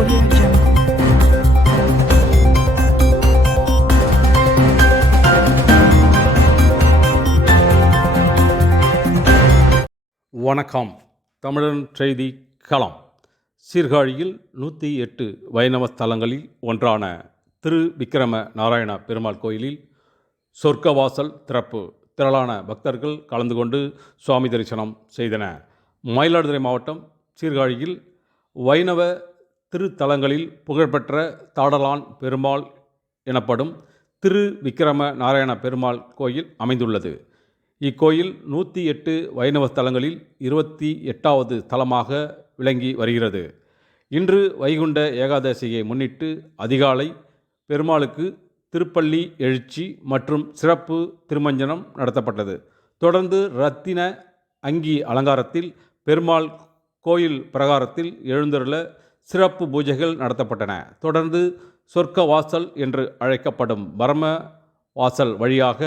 Audio Jungle. வணக்கம். தமிழன் செய்தி களம். சீர்காழியில் 108 வைணவ ஸ்தலங்களில் ஒன்றான திரு விக்கிரம நாராயண பெருமாள் கோயிலில் சொர்க்கவாசல் திறப்பு. திரளான பக்தர்கள் கலந்து கொண்டு சுவாமி தரிசனம் செய்தன. மயிலாடுதுறை மாவட்டம் சீர்காழியில் வைணவ திருத்தலங்களில் புகழ்பெற்ற தாடலான் பெருமாள் எனப்படும் திரு விக்கிரம நாராயண பெருமாள் கோயில் அமைந்துள்ளது. இக்கோயில் 108 வைணவ ஸ்தலங்களில் 28வது ஸ்தலமாக விளங்கி வருகிறது. இன்று வைகுண்ட ஏகாதசியை முன்னிட்டு அதிகாலை பெருமாளுக்கு திருப்பள்ளி எழுச்சி மற்றும் சிறப்பு திருமஞ்சனம் நடத்தப்பட்டது. தொடர்ந்து இரத்தின அங்கி அலங்காரத்தில் பெருமாள் கோயில் பிரகாரத்தில் எழுந்தருள சிறப்பு பூஜைகள் நடத்தப்பட்டன. தொடர்ந்து சொர்க்க வாசல் என்று அழைக்கப்படும் பரம வாசல் வழியாக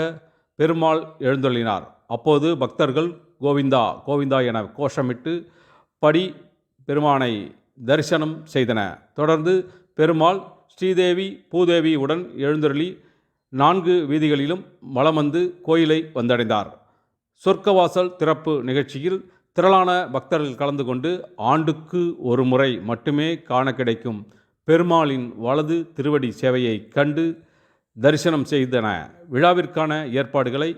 பெருமாள் எழுந்தருளினார். அப்போது பக்தர்கள் கோவிந்தா கோவிந்தா என கோஷமிட்டு படி பெருமானை தரிசனம் செய்தன. தொடர்ந்து பெருமாள் ஸ்ரீதேவி பூதேவி உடன் எழுந்தருளி 4 வீதிகளிலும் வலம் வந்து கோயிலை வந்தடைந்தார். சொர்க்கவாசல் திறப்பு நிகழ்ச்சியில் திரளான பக்தர்கள் கலந்து கொண்டு ஆண்டுக்கு ஒரு முறை மட்டுமே காண கிடைக்கும் பெருமாளின் வலது திருவடி சேவையை கண்டு தரிசனம் செய்தன. விழாவிற்கான ஏற்பாடுகளை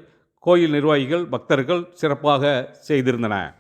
கோயில் நிர்வாகிகள் பக்தர்கள் சிறப்பாக செய்திருந்தனர்.